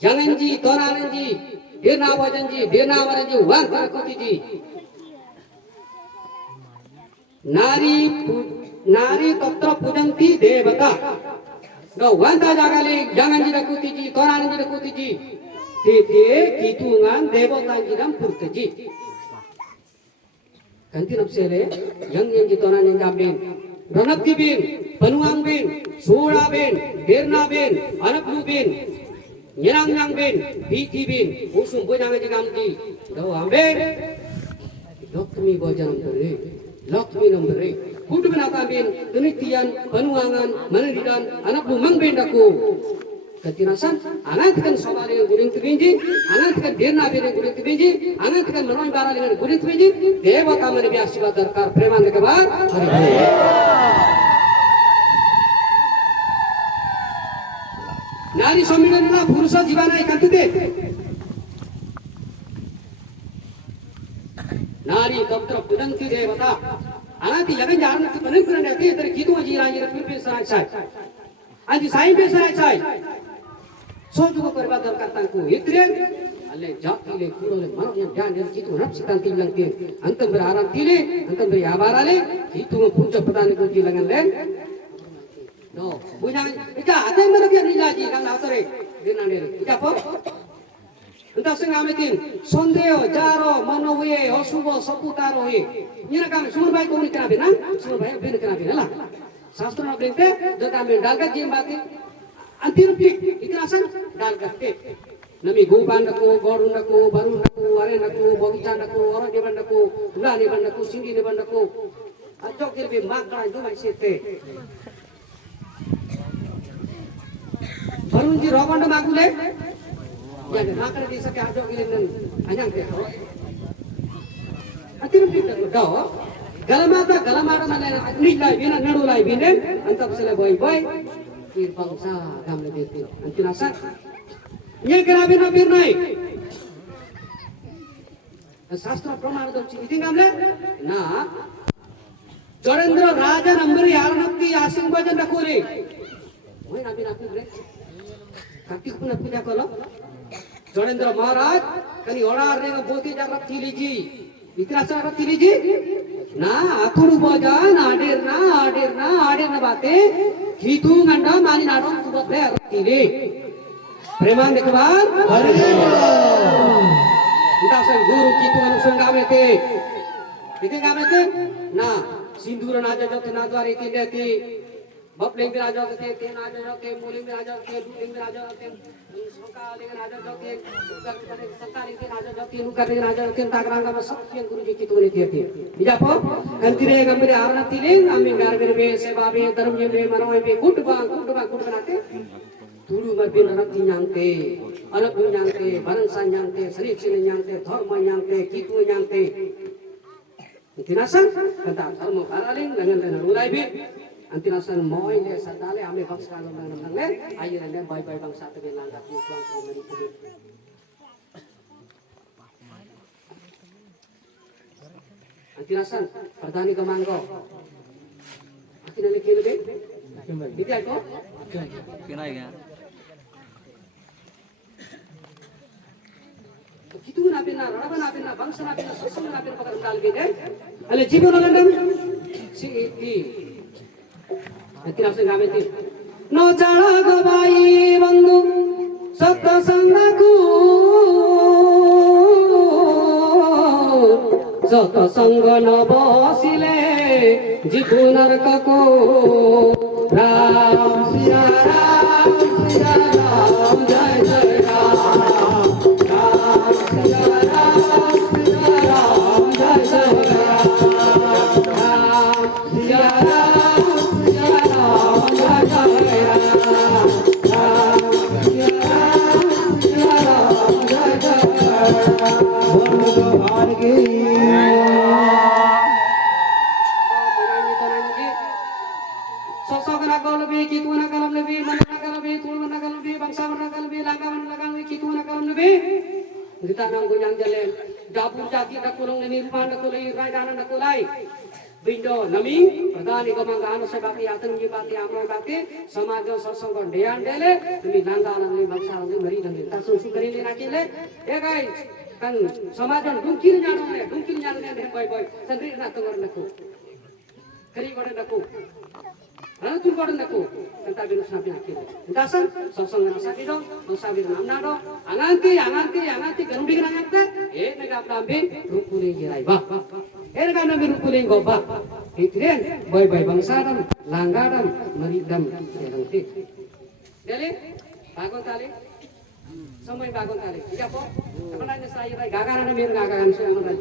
Yanganji, Tonananji, Dirnawajanji, Dirnawaranji, Wan Parakutiji. Nari Tatra Pujanti Devata. No Wanta Jagale, Yanganji Rakutiji, Tonananji Rakutiji. Tete Kitungan Devata Jiram Purtaji. Kanti Napsere, Yanganji Tonananji Ben, Ranabdi Ben, Panuang Ben, Sura Ben, Dirna Ben, Anaplu Ben. Nyerang Ben, Biti Ben, Usum Bojang Jamji, Doamben, Lokmi Bojang Bere, Lokmi Nombere, Kutubanaka Ben, Tunitian, Panuangan, Manadidan, Anak Bumang Ben Daku, Katinasan, Anakkan Somali yang Guring Tibinji, Anakkan Dirna Ben yang Guring Tibinji, Anakkan Manoy Bara dengan Guring Tibinji, Dewa Kamani Biasa Darkar Preman Dekabar, Nari Somilanila Purusa Jivana ikan tude. Nari Tatra Pujanti Devata. Anati Yagan Jaran itu peningkuran nanti dari gitu aja lagi terpilih sarai. Anji sain be sarai. So juga korban kataku. Itrian alle jati le kuro le mana yang jangan gitu nafsi tanti bilang tin. Antum berharap tile, antum beri abar ale. Itu puncak petani kunci lengan len. No, punya ika ada yang mereka nilaji kan atore dinanere. Ika po? Entah sengametin sondeo jaro manowe osubo seputaro he. Nyira kami sumur baik kau ni kena benar, sumur baik benar kena benar lah. Sastra berita jika mendalga jimbati anti rupi ikhlasan dalga te. Nami guban aku, gorun aku, baru aku, waren aku, bogican aku, orang depan aku, ulah depan aku, singgi depan aku. Ajok kirbi makra itu masih te. Barunji Roman Magule, ya makar di sakit ajok ini anyang teh. Atin kita doa, galamata mana ni lagi bina naru lagi bina, antap sila boy, bangsa kami lebih antin asal. Ni kena bina birnai. Sastra praman itu ciri kami. Nah, Jorendra Raja number yang nanti asing bajan dah kore. Woi nabi bre. Kati pun punya kalau Jorendra Maharaj kani orang yang boti jarak tiliji itra jarak tiliji nah aku bajan adir na bate gitu nganda mani narong tubat le tili preman dekbar kita sang guru gitu anu sanggamete itu ngamete nah sinduran aja jokin adwari tindeti Bapling bin aja ke ten aja ke muling bin aja ke duling bin aja ke sangka dengan aja ke sangka bin aja ke luka bin aja ke takrang ka masuk yang guru gitu ni tiati bija po kantire gambre arna tiling amin gar be sebabe tarum be manoy be kut banate dulu mabin anak nyangte anak nyangte bangsa nyangte sri sini nyangte dharma nyangte gitu nyangte tinasan kata dharma paraling dengan ulai be Antinasan moy le sadale ame bangsa lo nang le ayo le bye bangsa te langgat ni tuang ngari tu Antinasan perdani ke manggo akin le kile be dikya ko kinai ga kitu nabi na raba nabi na bangsa nabi na sosok nabi pakar dal be ale jibo nandam si Kita sengameti. No jala gabai bandu sabda sangaku, sabda sangana basile jibunar kaku. Ram Siya Ram Siya Ram Jai Jai Ram. Ram Siya Ram Siya Ram Jai Jai Ram. Ram Siya Ram. Kita nang gunyang jalan, dapur jati nak kulung ni rumah nak kulai, rai dana nak kulai. Bindo nami pradani gamang sa bakti atang gi bakti amro bakti समाज सत्संग ध्यान देले नमी नंदा नमी बक्सा नमी मरी नमी तसु सुकरी ले राखिले ए गाई kan समाज डुंकिर जाने boy boy sendiri na tengor naku keri gode naku tu gode naku kanta biru sabi akile dasan sosong na sabi do sabi nam na do anganti garudi ngakta e nega plambe rukule girai ba erga nami rukule go ba itren boy boy bangsa dan langgadan maridam erangti dele bagon tali समय बागों ताले क्या पो अपना ने Sai rai gagaran मेरो gagaran sudah mana